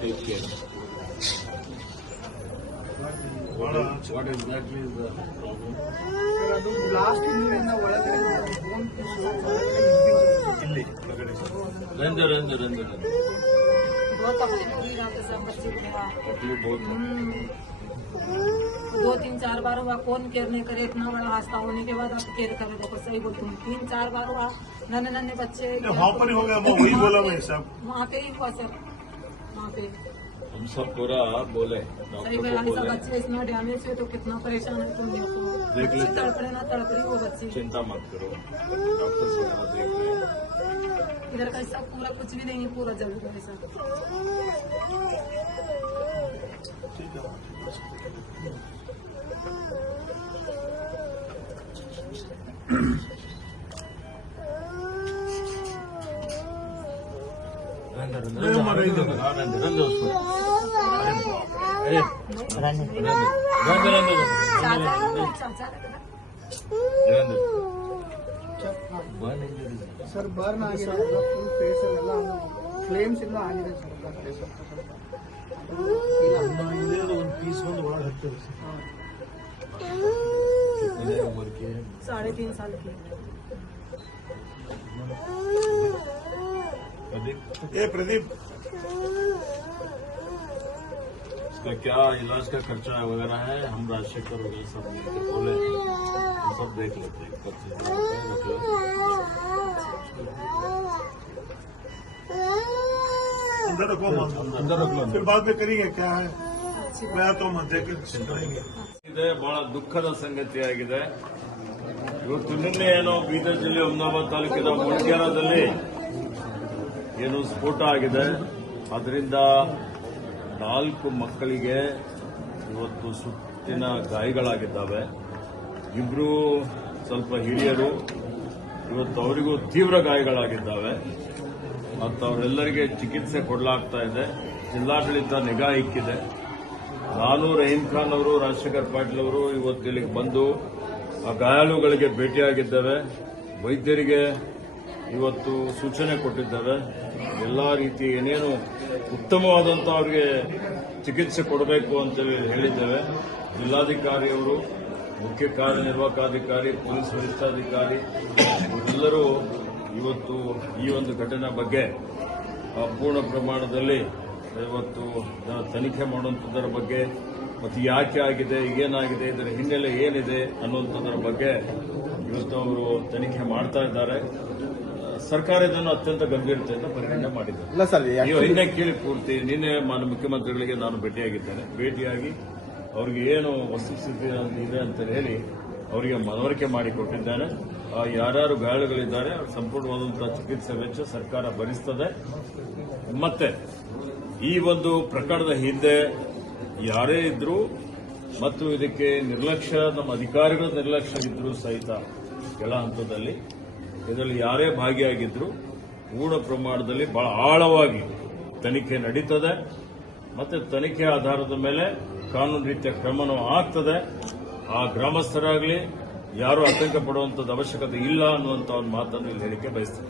take care. What exactly is the problem? ಅದು blast ನೀರಿನ ಒಳಗಡೆ ಬೋನ್ ಇಲ್ಲಿ रंजन बहुत तकलीफ हुई रात से बच्चे को हुआ। तकलीफ बहुत दो तीन चार बार हुआ, कौन केयर नहीं करे। इतना बड़ा हादसा होने के बाद आप केयर करे, देखो सही बोलती हूँ। 3-4 बार हुआ, नन्हे नन्हे बच्चे वहाँ पर ही हो गया, वही बोला मैं सब वहाँ पे ही हुआ सर, वहाँ पे हम सब पूरा बोले सही डॉक्टर को बोला। बोले बच्चे इतना डैमेज हुए तो कितना परेशान है तुम देखो। देख बच्चे लेते। तड़पड़े ना तड़पड़ी वो बच्चे। चिंता मत करो, डॉक्टर से यहाँ देख ले। इधर का हिस्सा पूरा कुछ भी नहीं है, पूरा जल गया ऐसा। ಸರ್ ಬರ್ನ್ ಆಗಿದೆ, ಫುಲ್ ಫೇಸ್ ಎಲ್ಲ ಫ್ಲೇಮ್ಸ್ ಎಲ್ಲ ಆಗಿದೆ ಸರ್ ಫೇಸ್ ಒಂದು ಪೀಸ್ ಒಂದು ಒಳಗೆ ಹತ್ತಿದೆ उम्र की है 3.5 साल की। प्रदीप इसका क्या इलाज का खर्चा वगैरह है, हम राजशेखर वगैरह सब मिलकर बोले हम सब देख लेते हैं। अंदर रखो अंदर रख लो। फिर बाद में करेंगे क्या है मैं तो मत देख करेंगे। ಇದೆ ಬಹಳ ದುಃಖದ ಸಂಗತಿಯಾಗಿದೆ। ಇವತ್ತು ನಿನ್ನೆ ಏನೋ ಬೀದರ್ ಜಿಲ್ಲೆ ಹುಮನಾಬಾದ್ ತಾಲೂಕಿನ ಮುಳಗ್ಯಾರದಲ್ಲಿ ಏನು ಸ್ಫೋಟ ಆಗಿದೆ, ಅದರಿಂದ 4 ಮಕ್ಕಳಿಗೆ ಇವತ್ತು ಸುಟ್ಟಿನ ಗಾಯಗಳಾಗಿದ್ದಾವೆ। ಇಬ್ರು ಸ್ವಲ್ಪ ಹಿರಿಯರು, ಇವತ್ತು ಅವರಿಗೂ ತೀವ್ರ ಗಾಯಗಳಾಗಿದ್ದಾವೆ ಮತ್ತು ಅವರೆಲ್ಲರಿಗೆ ಚಿಕಿತ್ಸೆ ಕೊಡಲಾಗ್ತಾ ಇದೆ। ಜಿಲ್ಲಾಡಳಿತ ನಿಗಾ ಇಕ್ಕಿದೆ। ನಾನು ರಹೀಂ ಖಾನ್ ಅವರು, ರಾಜಶೇಖರ್ ಪಾಟೀಲ್ ಅವರು ಇವತ್ತು ಇಲ್ಲಿಗೆ ಬಂದು ಆ ಗಾಯಾಳುಗಳಿಗೆ ಭೇಟಿಯಾಗಿದ್ದೇವೆ। ವೈದ್ಯರಿಗೆ ಇವತ್ತು ಸೂಚನೆ ಕೊಟ್ಟಿದ್ದೇವೆ, ಎಲ್ಲಾ ರೀತಿ ಏನೇನು ಉತ್ತಮವಾದಂಥ ಅವರಿಗೆ ಚಿಕಿತ್ಸೆ ಕೊಡಬೇಕು ಅಂತೇಳಿ ಹೇಳಿದ್ದೇವೆ। ಜಿಲ್ಲಾಧಿಕಾರಿಯವರು, ಮುಖ್ಯ ಕಾರ್ಯನಿರ್ವಾಹಕಾಧಿಕಾರಿ, ಪೊಲೀಸ್ ವರಿಷ್ಠಾಧಿಕಾರಿ ಇವರೆಲ್ಲರೂ ಇವತ್ತು ಈ ಒಂದು ಘಟನೆ ಬಗ್ಗೆ ಪೂರ್ಣ ಪ್ರಮಾಣದಲ್ಲಿ ಇವತ್ತು ತನಿಖೆ ಮಾಡುವಂಥದ್ದರ ಬಗ್ಗೆ ಮತ್ತು ಯಾಕೆ ಆಗಿದೆ, ಏನಾಗಿದೆ, ಇದರ ಹಿನ್ನೆಲೆ ಏನಿದೆ ಅನ್ನುವಂಥದ್ರ ಬಗ್ಗೆ ಇವತ್ತು ಅವರು ತನಿಖೆ ಮಾಡ್ತಾ ಇದ್ದಾರೆ। ಸರ್ಕಾರ ಇದನ್ನು ಅತ್ಯಂತ ಗಂಭೀರತೆಯಿಂದ ಪರಿಗಣನೆ ಮಾಡಿದೆ। ನೀವು ಹಿಂದೆ ಕೇಳಿ ಪೂರ್ತಿ ನಿನ್ನೆ ಮಾನ್ಯ ಮುಖ್ಯಮಂತ್ರಿಗಳಿಗೆ ನಾನು ಭೇಟಿಯಾಗಿ ಅವರಿಗೆ ಏನು ವಸ್ತುಸ್ಥಿತಿ ಇದೆ ಅಂತ ಹೇಳಿ ಅವರಿಗೆ ಮನವರಿಕೆ ಮಾಡಿಕೊಟ್ಟಿದ್ದೇನೆ। ಯಾರ್ಯಾರು ಗಾಯಾಳುಗಳಿದ್ದಾರೆ ಅವ್ರ ಸಂಪೂರ್ಣವಾದಂತಹ ಚಿಕಿತ್ಸೆ ವೆಚ್ಚ ಸರ್ಕಾರ ಭರಿಸುತ್ತದೆ। ಮತ್ತೆ ಈ ಒಂದು ಪ್ರಕರಣದ ಹಿಂದೆ ಯಾರೇ ಇದ್ರೂ ಮತ್ತು ಇದಕ್ಕೆ ನಿರ್ಲಕ್ಷ್ಯ, ನಮ್ಮ ಅಧಿಕಾರಿಗಳ ನಿರ್ಲಕ್ಷ್ಯ ಇದ್ರೂ ಸಹಿತ ಕೆಳ ಹಂತದಲ್ಲಿ ಇದರಲ್ಲಿ ಯಾರೇ ಭಾಗಿಯಾಗಿದ್ರು ಪೂರ್ಣ ಪ್ರಮಾಣದಲ್ಲಿ ಬಹಳ ಆಳವಾಗಿ ತನಿಖೆ ನಡೀತದೆ ಮತ್ತು ತನಿಖೆ ಆಧಾರದ ಮೇಲೆ ಕಾನೂನು ರೀತಿಯ ಕ್ರಮನೂ ಆಗ್ತದೆ। ಆ ಗ್ರಾಮಸ್ಥರಾಗಲಿ ಯಾರು ಆತಂಕ ಪಡುವಂಥದ್ದು ಅವಶ್ಯಕತೆ ಇಲ್ಲ ಅನ್ನುವಂಥ ಒಂದು ಮಾತನ್ನು ಇಲ್ಲಿ ಹೇಳಿಕೆ ಬಯಸ್ತೇನೆ।